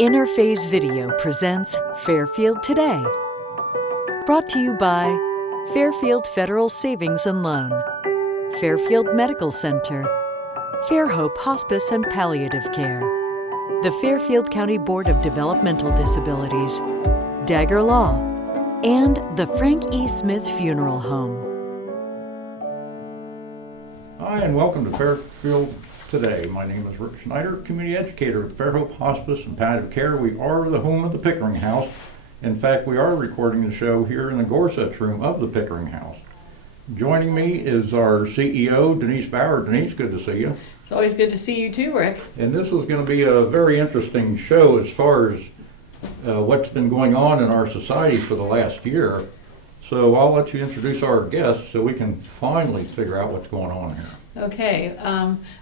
Interphase Video presents Fairfield Today. Brought to you by Fairfield Federal Savings and Loan, Fairfield Medical Center, Fairhope Hospice and Palliative Care, the Fairfield County Board of Developmental Disabilities, Dagger Law, and the Frank E. Smith Funeral Home. Hi, and welcome to Fairfield Today. My name is Rick Schneider, community educator at Fairhope Hospice and Palliative Care. We are the home of the Pickering House. In fact, we are recording the show here in the Gorsuch room of the Pickering House. Joining me is our CEO, Denise Bauer. Denise, good to see you. It's always good to see you too, Rick. And this is going to be a very interesting show as far as what's been going on in our society for the last year. So I'll let you introduce our guests so we can finally figure out what's going on here. Okay,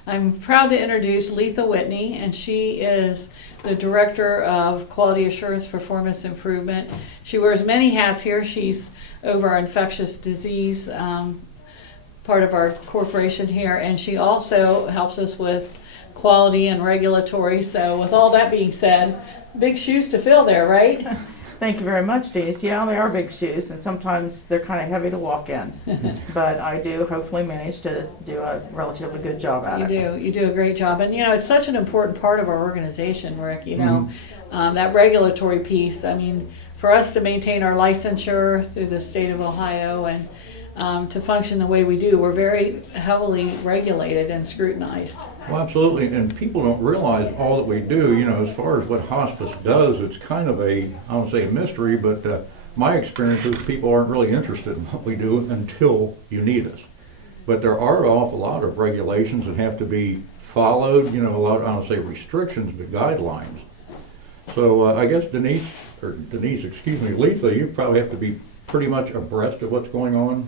I'm proud to introduce Leatha Whitney, and she is the Director of Quality Assurance Performance Improvement. She wears many hats here. She's over our infectious disease part of our corporation here, and she also helps us with quality and regulatory. So with all that being said, big shoes to fill there, right? Thank you very much, Denise. Yeah, they are big shoes, and sometimes they're kind of heavy to walk in. But I do hopefully manage to do a relatively good job at it. You do a great job. And, you know, it's such an important part of our organization, Rick, you know, that regulatory piece. I mean, for us to maintain our licensure through the state of Ohio and to function the way we do, we're very heavily regulated and scrutinized. Well, absolutely, and people don't realize all that we do. You know, as far as what hospice does, it's kind of I don't say a mystery, but my experience is people aren't really interested in what we do until you need us. But there are an awful lot of regulations that have to be followed, you know, a lot of, I don't say restrictions, but guidelines. So I guess Denise, Leatha, you probably have to be pretty much abreast of what's going on.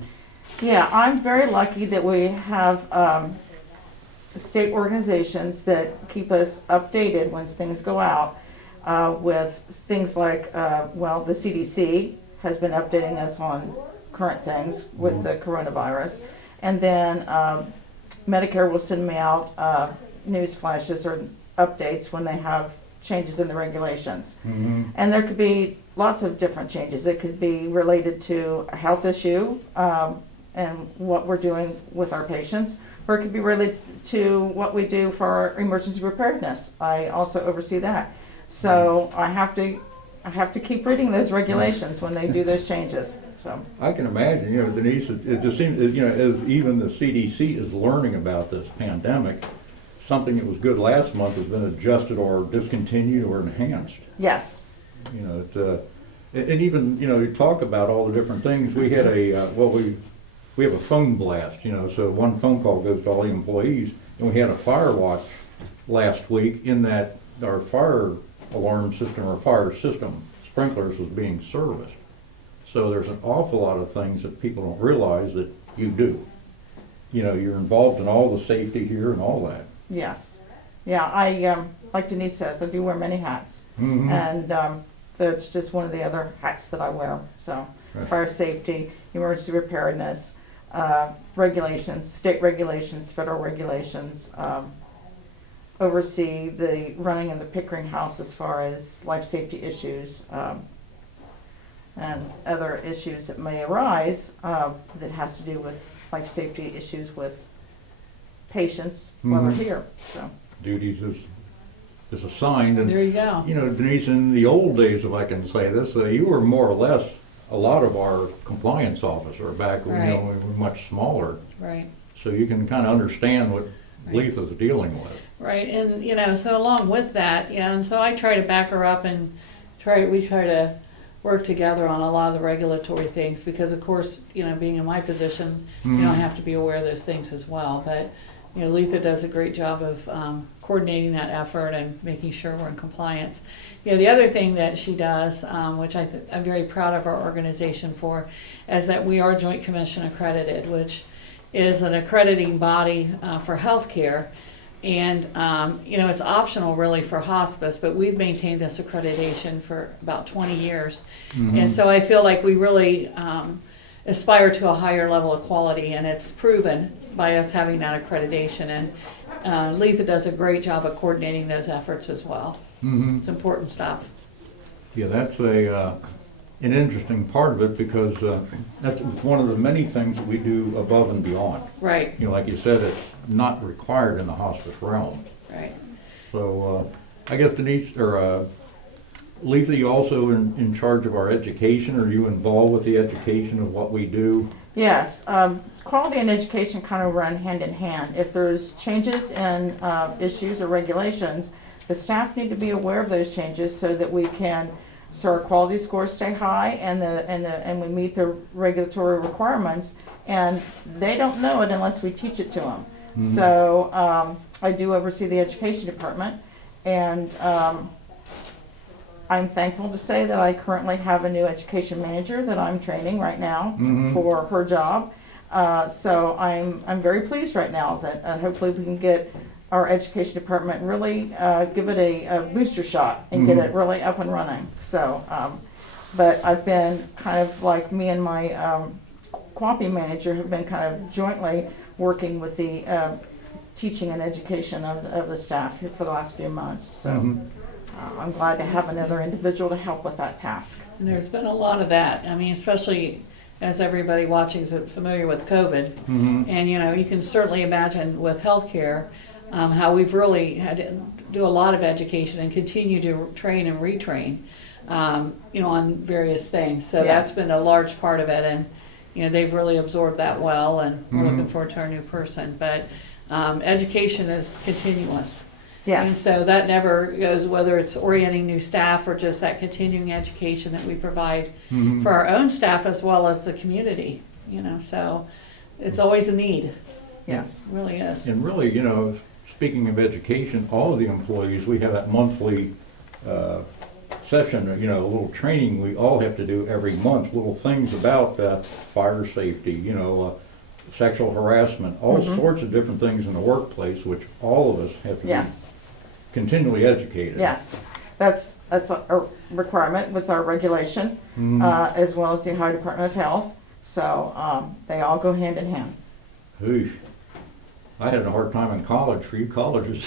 Yeah, I'm very lucky that we have state organizations that keep us updated when things go out with things like, the CDC has been updating us on current things with the coronavirus. And then Medicare will send me out news flashes or updates when they have changes in the regulations. And there could be lots of different changes. It could be related to a health issue and what we're doing with our patients, or it could be related to what we do for our emergency preparedness. I also oversee that. So I have to keep reading those regulations when they do those changes. So I can imagine, you know, Denise, it just seems, you know, as even the CDC is learning about this pandemic, something that was good last month has been adjusted or discontinued or enhanced. yes. You know, and even, you know, you talk about all the different things. We had we have a phone blast, you know, so one phone call goes to all the employees, and we had a fire watch last week in that our fire alarm system or fire system sprinklers was being serviced. So there's an awful lot of things that people don't realize that you do. You know, you're involved in all the safety here and all that. Yes. Yeah, I, like Denise says, I do wear many hats. And that's just one of the other hats that I wear. So Right. Fire safety, emergency preparedness, regulations, state regulations, federal regulations, oversee the running of the Pickering House as far as life safety issues and other issues that may arise that has to do with life safety issues with patients while they're here. So Duties is assigned, and There you go. you know, Denise, in the old days, if I can say this, you were more or less a lot of our compliance officer back when, you know, we were much smaller. Right. So you can kind of understand what Right. Leatha's dealing with. Right, and you know, so along with that, yeah, and so I try to back her up and we try to work together on a lot of the regulatory things because, of course, you know, being in my position, you don't have to be aware of those things as well. But you know, Leatha does a great job of coordinating that effort and making sure we're in compliance. You know, the other thing that she does, which I'm very proud of our organization for, is that we are Joint Commission accredited, which is an accrediting body for healthcare. And, you know, it's optional really for hospice, but we've maintained this accreditation for about 20 years. And so I feel like we really aspire to a higher level of quality, and it's proven by us having that accreditation. And Leatha does a great job of coordinating those efforts as well. Mm-hmm. It's important stuff. Yeah, that's an interesting part of it because that's one of the many things that we do above and beyond. Right, You know, like you said, it's not required in the hospice realm. right. So I guess Denise, or Leatha, you also in charge of our education. Are you involved with the education of what we do? Yes, quality and education kind of run hand in hand. If there's changes in issues or regulations, the staff need to be aware of those changes so that we can, so our quality scores stay high and we meet the regulatory requirements. And they don't know it unless we teach it to them. Mhm. So I do oversee the education department, and I'm thankful to say that I currently have a new education manager that I'm training right now Mhm. for her job. So I'm very pleased right now that hopefully we can get our education department really give it a booster shot and get Mhm. it really up and running. So, but I've been kind of like me and my QAPI manager have been kind of jointly working with the teaching and education of the staff here for the last few months. So. Mhm. I'm glad to have another individual to help with that task. And there's been a lot of that. I mean, especially as everybody watching is familiar with COVID. Mhm. And, you know, you can certainly imagine with healthcare, how we've really had to do a lot of education and continue to train and retrain, you know, on various things. So that's Yes. been a large part of it. And, you know, they've really absorbed that well, and we're Mhm. looking forward to our new person. But education is continuous. And Yes, so that never goes, whether it's orienting new staff or just that continuing education that we provide Mhm. for our own staff as well as the community, you know, so it's always a need, yes, it really is. And really, you know, speaking of education, all of the employees, we have that monthly session, you know, a little training we all have to do every month, little things about fire safety, you know, sexual harassment, all Mhm. sorts of different things in the workplace, which all of us have to be yes, continually educated. yes. That's a requirement with our regulation, Mhm. as well as the Ohio Department of Health. So they all go hand in hand. Oof. I had a hard time in college. For you, college is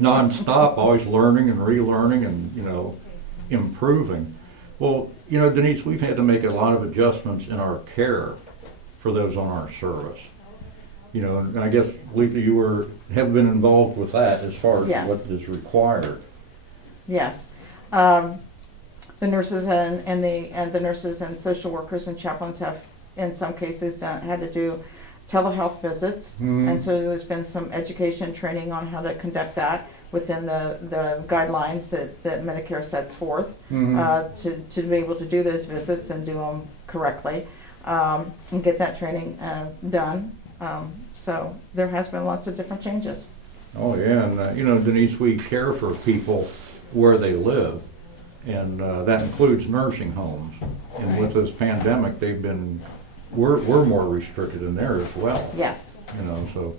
nonstop, always learning and relearning and, you know, improving. Well, you know, Denise, we've had to make a lot of adjustments in our care for those on our service. You know, and I guess, Leatha, you have been involved with that as far as Yes. what is required. Yes. The nurses and the nurses and social workers and chaplains have, in some cases, had to do telehealth visits. Mhm. And so there's been some education training on how to conduct that within the guidelines that Medicare sets forth, Mhm. to be able to do those visits and do them correctly, and get that training done. So there has been lots of different changes. Oh, yeah, and, you know, Denise, we care for people where they live, and that includes nursing homes. And with this pandemic, we're more restricted in there as well, Yes. you know, so.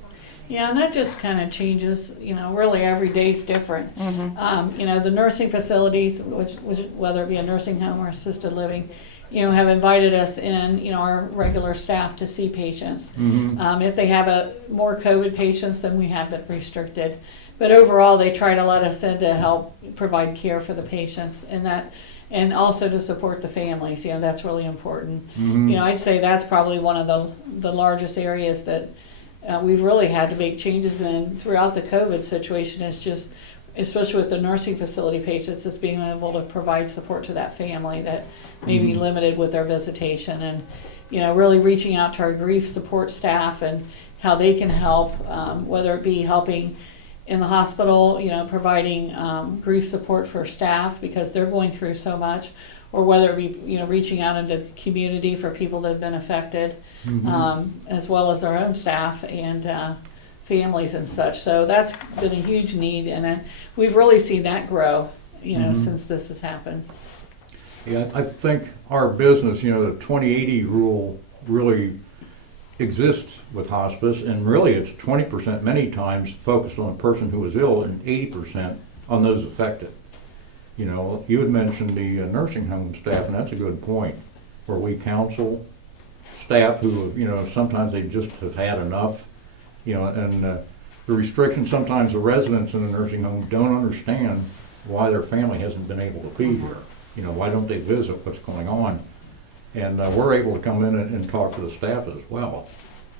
Yeah, and that just kind of changes, you know, really every day's different. Mm-hmm. You know, the nursing facilities, which whether it be a nursing home or assisted living, you know, have invited us in, you know, our regular staff to see patients. Mhm. If they have more COVID patients, then we have it restricted. But overall, they try to let us in to help provide care for the patients and also to support the families. You know, that's really important. Mhm. You know, I'd say that's probably one of the largest areas that we've really had to make changes in throughout the COVID situation. Is just, especially with the nursing facility patients, is being able to provide support to that family that may be Mhm. limited with their visitation, and, you know, really reaching out to our grief support staff and how they can help, whether it be helping in the hospital, you know, providing grief support for staff because they're going through so much, or whether it be, you know, reaching out into the community for people that have been affected, Mhm. as well as our own staff and families and such. So that's been a huge need, and we've really seen that grow, you know, Mhm. since this has happened. Yeah, I think our business, you know, the 20/80 rule really exists with hospice, and really it's 20% many times focused on a person who is ill and 80% on those affected. You know, you had mentioned the nursing home staff, and that's a good point, where we counsel staff who, you know, sometimes they just have had enough, you know, and the restrictions, sometimes the residents in the nursing home don't understand why their family hasn't been able to be here. You know, why don't they visit what's going on? And we're able to come in and talk to the staff as well.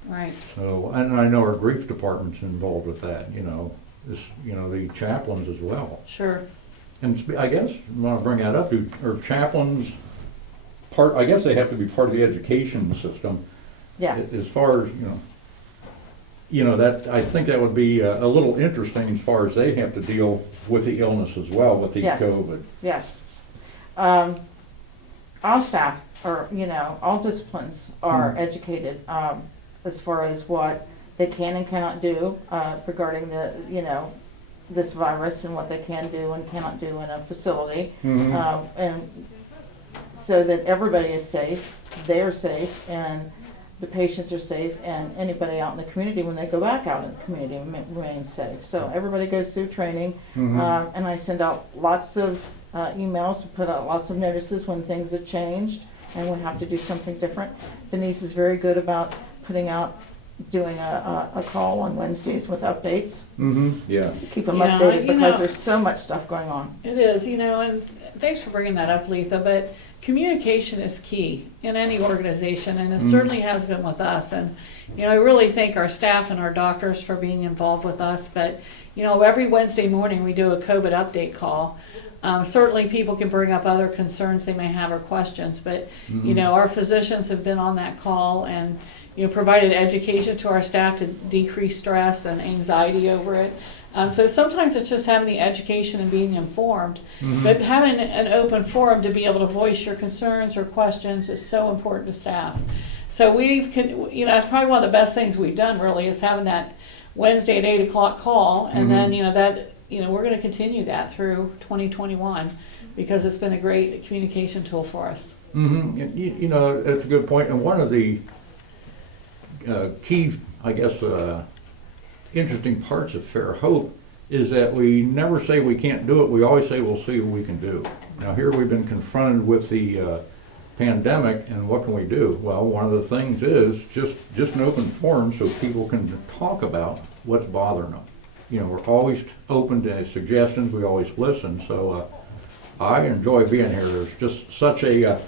Right. So, and I know our grief department's involved with that, you know, the chaplains as well. Sure. And I guess, I want to bring that up, are chaplains part, I guess they have to be part of the education system. Yes. As far as, that, I think that would be a little interesting as far as they have to deal with the illness as well, with the Yes. COVID. Yes. All staff are, all disciplines are educated as far as what they can and cannot do regarding this virus and what they can do and cannot do in a facility. Mm-hmm. And so that everybody is safe, they're safe, and the patients are safe, and anybody out in the community, when they go back out in the community, remains safe. So everybody goes through training, Mm-hmm. and I send out lots of emails, put out lots of notices when things have changed and we have to do something different. Denise is very good about doing a call on Wednesdays with updates. Mm-hmm. Yeah. Keep them Yeah, updated because there's so much stuff going on. It is, and thanks for bringing that up, Leatha, but communication is key in any organization, and it certainly has been with us. And, I really thank our staff and our doctors for being involved with us, but, every Wednesday morning we do a COVID update call. Certainly people can bring up other concerns they may have or questions, but, our physicians have been on that call and, provided education to our staff to decrease stress and anxiety over it. So sometimes it's just having the education and being informed, but having an open forum to be able to voice your concerns or questions is so important to staff. So that's probably one of the best things we've done really is having that Wednesday at 8 o'clock call, and then we're going to continue that through 2021 because it's been a great communication tool for us. Mm-hmm. That's a good point. And one of the key, I guess, interesting parts of Fairhope is that we never say we can't do it. We always say we'll see what we can do. Now here we've been confronted with the pandemic, and what can we do? Well, one of the things is just an open forum so people can talk about what's bothering them. We're always open to suggestions. We always listen. So I enjoy being here. There's just such a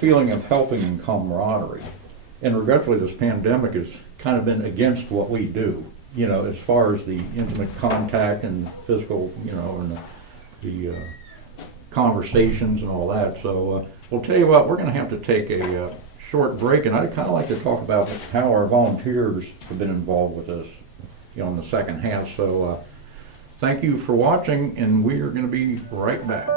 feeling of helping and camaraderie. And regretfully, this pandemic has kind of been against what we do. As far as the intimate contact and physical, and the conversations and all that. So we'll tell you what, we're going to have to take a short break, and I'd kind of like to talk about how our volunteers have been involved with this, in the second half. So thank you for watching, and we are going to be right back.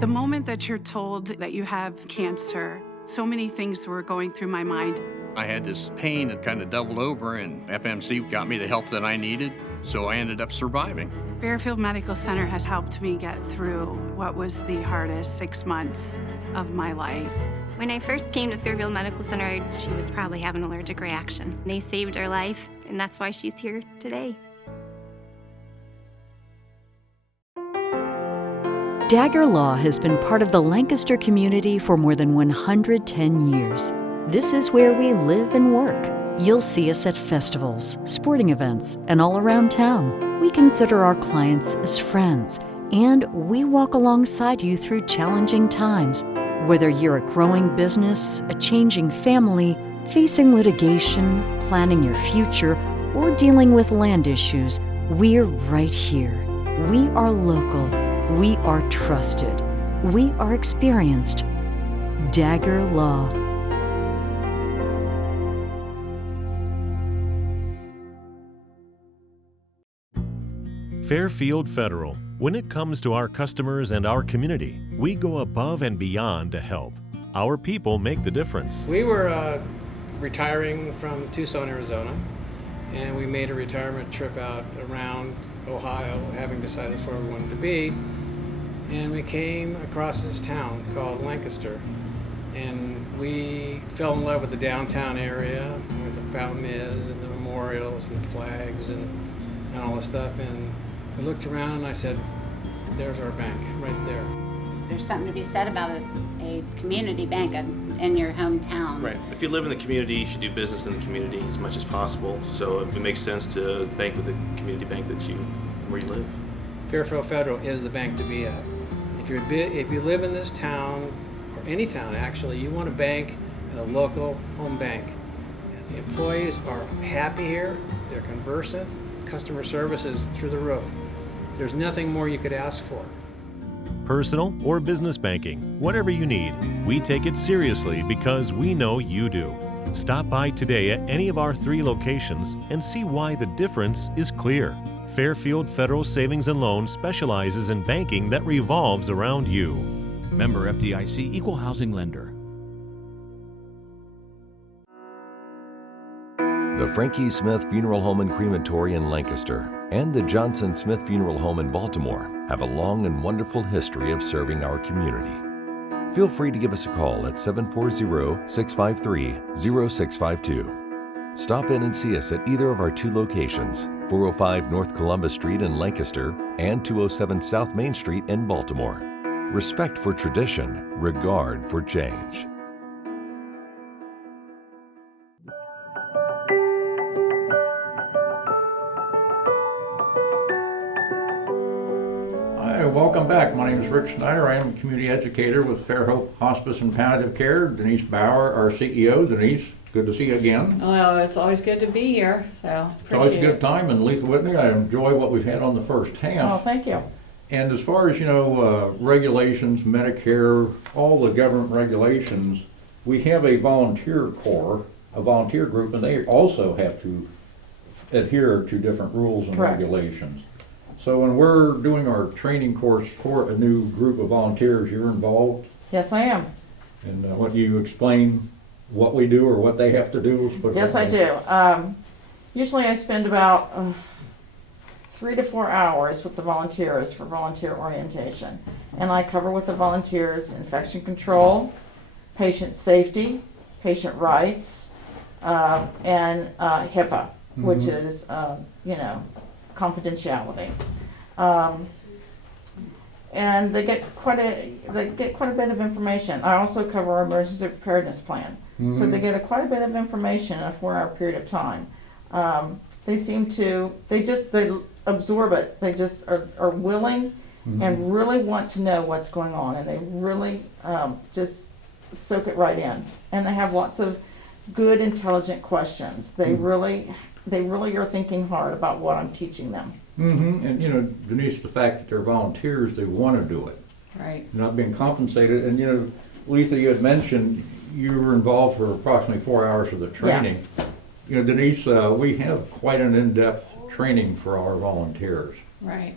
The moment that you're told that you have cancer, so many things were going through my mind. I had this pain that kind of doubled over, and FMC got me the help that I needed, so I ended up surviving. Fairfield Medical Center has helped me get through what was the hardest 6 months of my life. When I first came to Fairfield Medical Center, she was probably having an allergic reaction. They saved her life, and that's why she's here today. Dagger Law has been part of the Lancaster community for more than 110 years. This is where we live and work. You'll see us at festivals, sporting events, and all around town. We consider our clients as friends, and we walk alongside you through challenging times. Whether you're a growing business, a changing family, facing litigation, planning your future, or dealing with land issues, we're right here. We are local. We are trusted. We are experienced. Dagger Law. Fairfield Federal. When it comes to our customers and our community, we go above and beyond to help. Our people make the difference. We were retiring from Tucson, Arizona, and we made a retirement trip out around Ohio, having decided that's where we wanted to be. And we came across this town called Lancaster, and we fell in love with the downtown area where the fountain is and the memorials and the flags and all this stuff. And we looked around and I said, there's our bank right there. There's something to be said about a community bank in your hometown. Right. If you live in the community, you should do business in the community as much as possible. So it makes sense to bank with the community bank where you live. Fairfield Federal is the bank to be at. If you live in this town, or any town actually, you want to bank at a local home bank. The employees are happy here, they're conversant, customer service is through the roof. There's nothing more you could ask for. Personal or business banking, whatever you need, we take it seriously because we know you do. Stop by today at any of our 3 locations and see why the difference is clear. Fairfield Federal Savings and Loan specializes in banking that revolves around you. Member FDIC, Equal Housing Lender. The Frankie Smith Funeral Home and Crematory in Lancaster and the Johnson Smith Funeral Home in Baltimore have a long and wonderful history of serving our community. Feel free to give us a call at 740-653-0652. Stop in and see us at either of our 2 locations, 405 North Columbus Street in Lancaster and 207 South Main Street in Baltimore. Respect for tradition, regard for change. Hi, welcome back. My name is Rick Snyder. I am a community educator with Fairhope Hospice and Palliative Care. Denise Bauer, our CEO. Denise, good to see you again. Well, it's always good to be here, so It's always a appreciate good time. And Leatha Whitney, I enjoy what we've had on the first half. Oh, thank you. And as far as, regulations, Medicare, all the government regulations, we have a volunteer corps, a volunteer group, and they also have to adhere to different rules and Correct. regulations. So when we're doing our training course for a new group of volunteers, you're involved? Yes, I am. And what you explain what we do or what they have to do? Yes, I do. Usually I spend about 3 to 4 hours with the volunteers for volunteer orientation. And I cover with the volunteers infection control, patient safety, patient rights, and HIPAA, which is, confidentiality. And they get quite a bit of information. I also cover our emergency preparedness plan. So they get quite a bit of information in a 4-hour period of time. They absorb it. They just are willing and really want to know what's going on, and they really just soak it right in. And they have lots of good, intelligent questions. They really are thinking hard about what I'm teaching them. And Denise, the fact that they're volunteers, they want to do it. Right. Not being compensated. And Leatha, you had mentioned you were involved for approximately 4 hours of the training. Yes. Denise, we have quite an in-depth training for our volunteers. Right.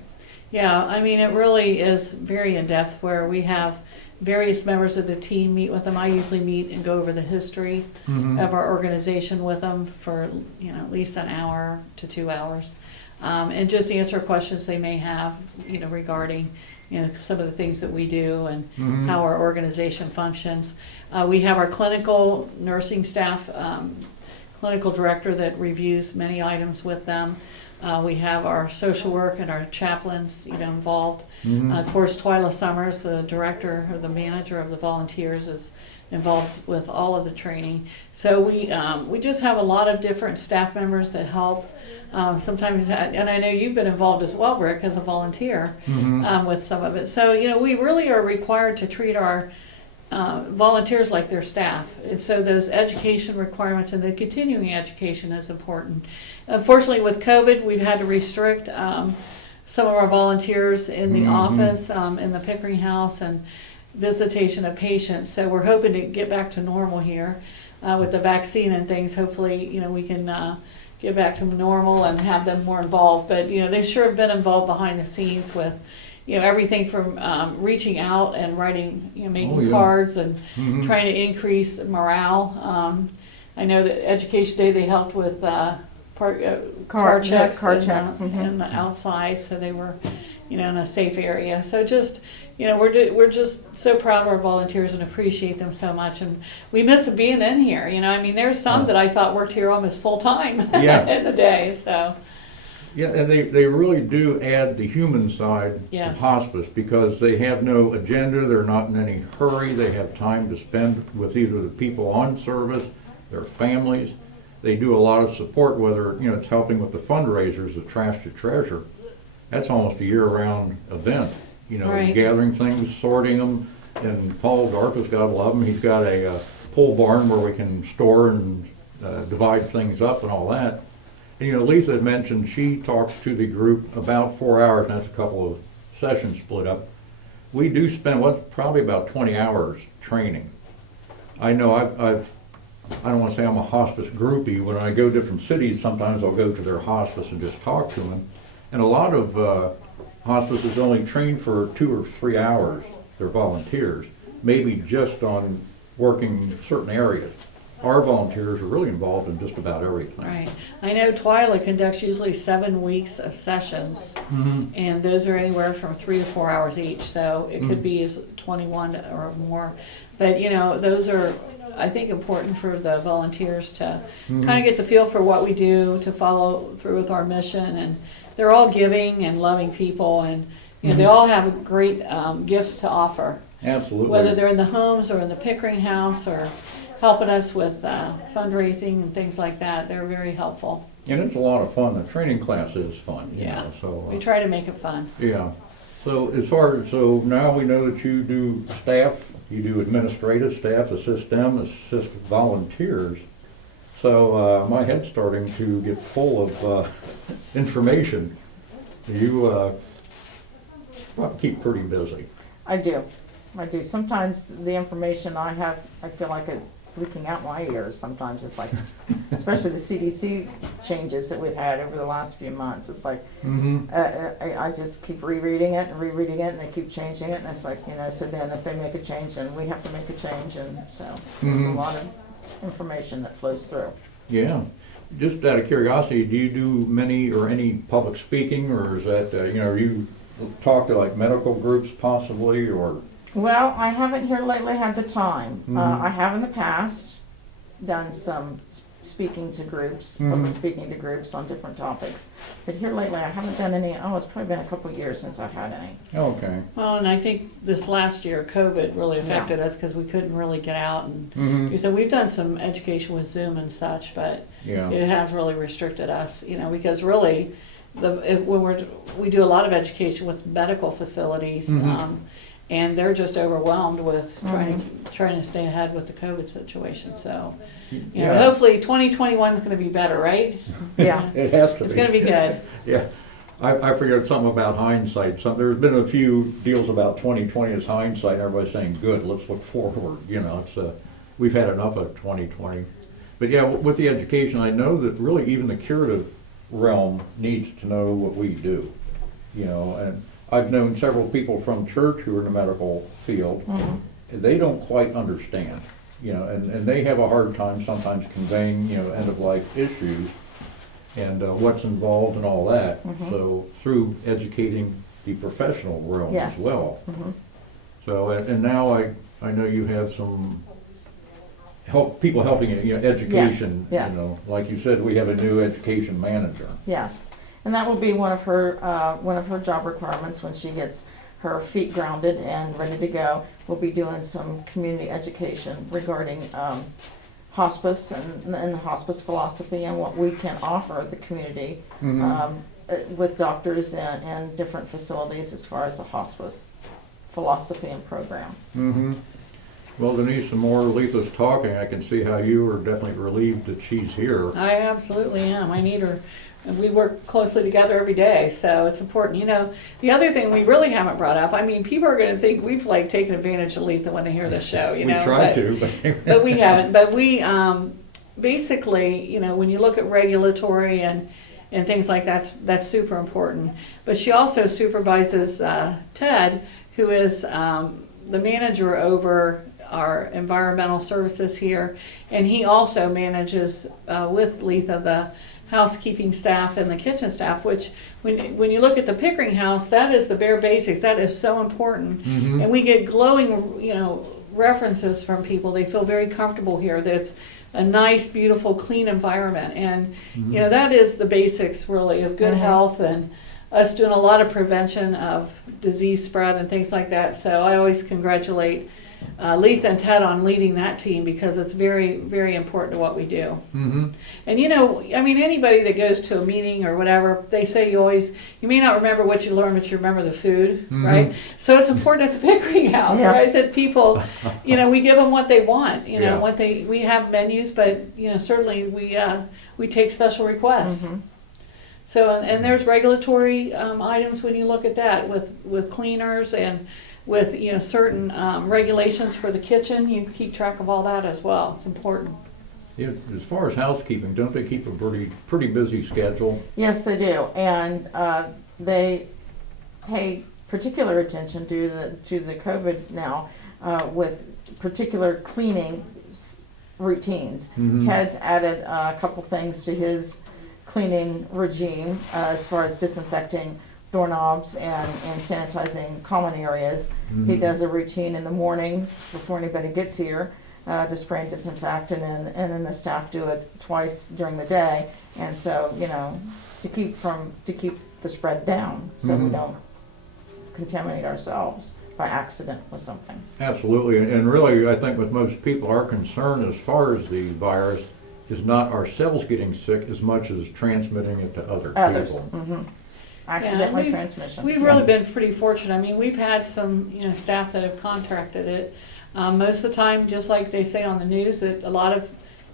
Yeah, I mean, it really is very in-depth where we have various members of the team meet with them. I usually meet and go over the history of our organization with them for at least an hour to 2 hours, and just answer questions they may have regarding some of the things that we do and how our organization functions. We have our clinical nursing staff, clinical director that reviews many items with them. We have our social work and our chaplains, involved. Of course, Twyla Summers, the director or the manager of the volunteers, is involved with all of the training. So we just have a lot of different staff members that help. Sometimes, and I know you've been involved as well, Rick, as a volunteer with some of it. So we really are required to treat our volunteers like their staff, and so those education requirements and the continuing education is important. Unfortunately, with COVID, we've had to restrict some of our volunteers in the office, in the Pickering House, and visitation of patients. So we're hoping to get back to normal here with the vaccine and things. Hopefully, we can get back to normal and have them more involved. But they sure have been involved behind the scenes with everything from reaching out and writing, making cards and trying to increase morale. I know that Education Day they helped with car checks in the outside, so they were, in a safe area. So just, we're just so proud of our volunteers and appreciate them so much, and we miss being in here. There's some that I thought worked here almost full time in the day. So. Yeah, and they really do add the human side Yes. of hospice because they have no agenda, they're not in any hurry, they have time to spend with either the people on service, their families. They do a lot of support, whether it's helping with the fundraisers, the Trash to Treasure. That's almost a year-round event, Right. gathering things, sorting them. And Paul Garpa's got a lot of them. He's got a pole barn where we can store and divide things up and all that. And Leatha had mentioned she talks to the group about 4 hours, and that's a couple of sessions split up. We do spend probably about 20 hours training. I know I don't want to say I'm a hospice groupie. When I go to different cities, sometimes I'll go to their hospice and just talk to them. And a lot of hospices only train for 2 or 3 hours. They're volunteers, maybe just on working certain areas. Our volunteers are really involved in just about everything. Right. I know Twyla conducts usually 7 weeks of sessions, and those are anywhere from 3 to 4 hours each, so it could be 21 or more. But, those are, I think, important for the volunteers to kind of get the feel for what we do, to follow through with our mission, and they're all giving and loving people, and they all have great gifts to offer. Absolutely. Whether they're in the homes or in the Pickering House or helping us with fundraising and things like that. They're very helpful. And it's a lot of fun. The training class is fun. So we try to make it fun. Yeah. So so now we know that you do staff, you do administrative staff, assist volunteers. So my head's starting to get full of information. You keep pretty busy. I do. Sometimes the information I have, I feel like it's leaking out my ears. Sometimes it's like, especially the CDC changes that we've had over the last few months. It's like, I just keep rereading it, and they keep changing it, and it's like, so then if they make a change, then we have to make a change, and so there's a lot of information that flows through. Yeah. Just out of curiosity, do you do many or any public speaking, or is that, you talk to like medical groups possibly, or? Well, I haven't here lately had the time. I have in the past done some speaking to groups, public speaking to groups on different topics. But here lately I haven't done any. It's probably been a couple of years since I've had any. Okay. Well, and I think this last year, COVID really affected us because we couldn't really get out. And so we've done some education with Zoom and such, but it has really restricted us, because really, we do a lot of education with medical facilities, and they're just overwhelmed with trying to stay ahead with the COVID situation. So, hopefully 2021 is going to be better, right? Yeah. It has to It's be. going to be good. Yeah. I figured something about hindsight. There's been a few deals about 2020 as hindsight. Everybody's saying, good, let's look forward. We've had enough of 2020. But yeah, with the education, I know that really even the curative realm needs to know what we do. And I've known several people from church who are in the medical field. They don't quite understand, and they have a hard time sometimes conveying, end of life issues and what's involved and all that. So through educating the professional realm as well. So and now I know you have some people helping you, education. Yes. Like you said, we have a new education manager. Yes. And that will be one of her job requirements when she gets her feet grounded and ready to go. We'll be doing some community education regarding hospice and hospice philosophy and what we can offer the community with doctors and different facilities as far as the hospice philosophy and program. Well, Denise, the more Leatha's talking, I can see how you are definitely relieved that she's here. I absolutely am. I need her. And we work closely together every day, so it's important. The other thing we really haven't brought up, people are going to think we've taken advantage of Leatha when they hear this show, We tried to, but we haven't. But we basically, when you look at regulatory and things like that, that's super important. But she also supervises Ted, who is the manager over our environmental services here, and he also manages with Leatha the housekeeping staff and the kitchen staff, which when you look at the Pickering house, that is the bare basics. That is so important. And we get glowing, references from people. They feel very comfortable here. That's a nice, beautiful, clean environment. And, you know, that is the basics, really, of good health and us doing a lot of prevention of disease spread and things like that. So I always congratulate Leatha and Ted on leading that team, because it's very, very important to what we do. And you know, I mean, anybody that goes to a meeting or whatever, they say you may not remember what you learned, but you remember the food, right? So it's important at the Pickering House, right? That people, you know, we give them what they want, you know, we have menus, but you know, certainly we take special requests. So, and there's regulatory items when you look at that with cleaners and with, you know, certain regulations for the kitchen. You keep track of all that as well. It's important. Yeah, as far as housekeeping, don't they keep a pretty busy schedule? Yes, they do, and they pay particular attention to the COVID now with particular cleaning routines. Ted's added a couple things to his cleaning regime as far as disinfecting doorknobs and sanitizing common areas. He does a routine in the mornings before anybody gets here to spray and disinfect, and then the staff do it twice during the day. And so, you know, to keep the spread down, so we don't contaminate ourselves by accident with something. Absolutely, and really, I think with most people, our concern as far as the virus is not ourselves getting sick as much as transmitting it to other people. Accidentally transmission. We've really been pretty fortunate. I mean, we've had some, you know, staff that have contracted it. Most of the time, just like they say on the news, that a lot of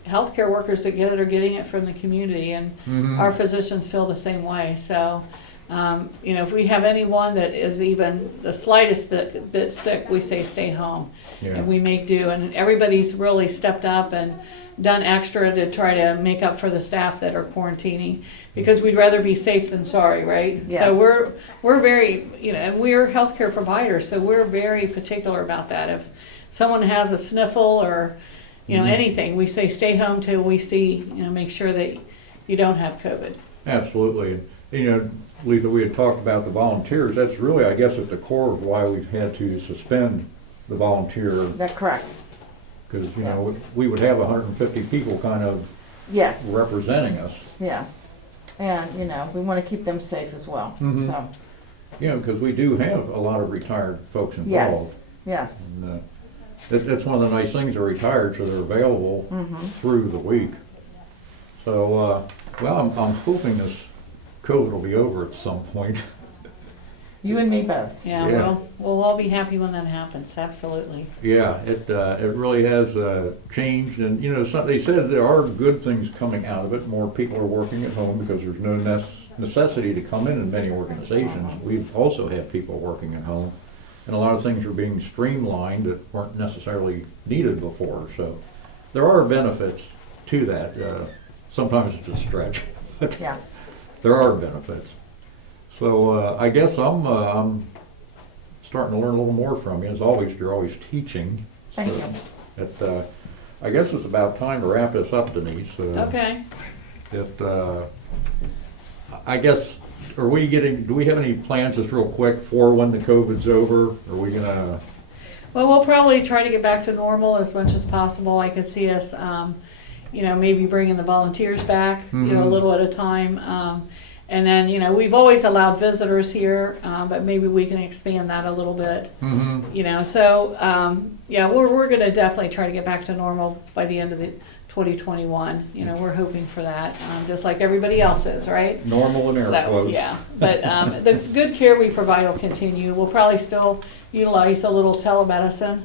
healthcare workers that get it are getting it from the community, and our physicians feel the same way. So, you know, if we have anyone that is even the slightest bit sick, we say stay home, and we make do. And everybody's really stepped up and done extra to try to make up for the staff that are quarantining, because we'd rather be safe than sorry, right? Yes. So we're very, you know, and we're healthcare providers, so we're very particular about that. If someone has a sniffle or, you know, anything, we say stay home till we see, you know, make sure that you don't have COVID. Absolutely. You know, Leatha, we had talked about the volunteers. That's really, I guess, at the core of why we've had to suspend the volunteer. That's correct. Because, you know, we would have 150 people kind of representing us. Yes. And, you know, we want to keep them safe as well. So. You know, because we do have a lot of retired folks involved. Yes. And, that's one of the nice things, they're retired, so they're available through the week. So, well, I'm hoping this COVID will be over at some point. You and me both. Yeah, well, we'll all be happy when that happens, absolutely. Yeah, it really has changed, and you know, they said there are good things coming out of it. More people are working at home because there's no necessity to come in many organizations. We've also had people working at home, and a lot of things are being streamlined that weren't necessarily needed before. So there are benefits to that. Sometimes it's a stretch, but there are benefits. So I guess I'm starting to learn a little more from you. As always, you're always teaching. Thank you. I guess it's about time to wrap this up, Denise. Okay. I guess, do we have any plans, just real quick, for when the COVID's over? Are we gonna? Well, we'll probably try to get back to normal as much as possible. I could see us, you know, maybe bringing the volunteers back, you know, a little at a time. And then, you know, we've always allowed visitors here, but maybe we can expand that a little bit. You know, so yeah, we're going to definitely try to get back to normal by the end of the 2021. You know, we're hoping for that, just like everybody else is, right? Normal and air quotes. Yeah, but the good care we provide will continue. We'll probably still utilize a little telemedicine,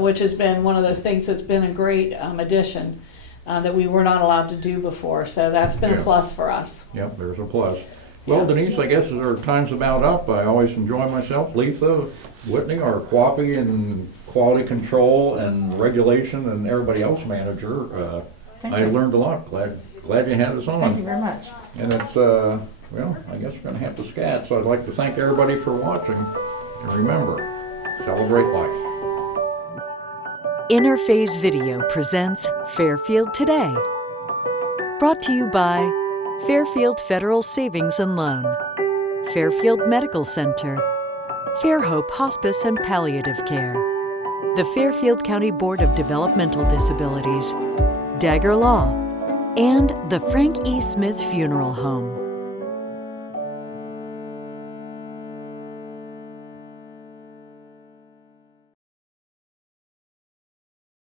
which has been one of those things that's been a great addition. That we were not allowed to do before, so that's been a plus for us. Yep, there's a plus. Well, Denise, I guess our time's about up. I always enjoy myself. Leatha Whitney, our QAPI and quality control and regulation and everybody else manager. I learned a lot. Glad you had us on. Thank you very much. And it's well, I guess we're going to have to scat. So I'd like to thank everybody for watching. And remember, celebrate life. Interphase Video presents Fairfield Today. Brought to you by Fairfield Federal Savings and Loan, Fairfield Medical Center, Fairhope Hospice and Palliative Care, the Fairfield County Board of Developmental Disabilities, Dagger Law, and the Frank E. Smith Funeral Home.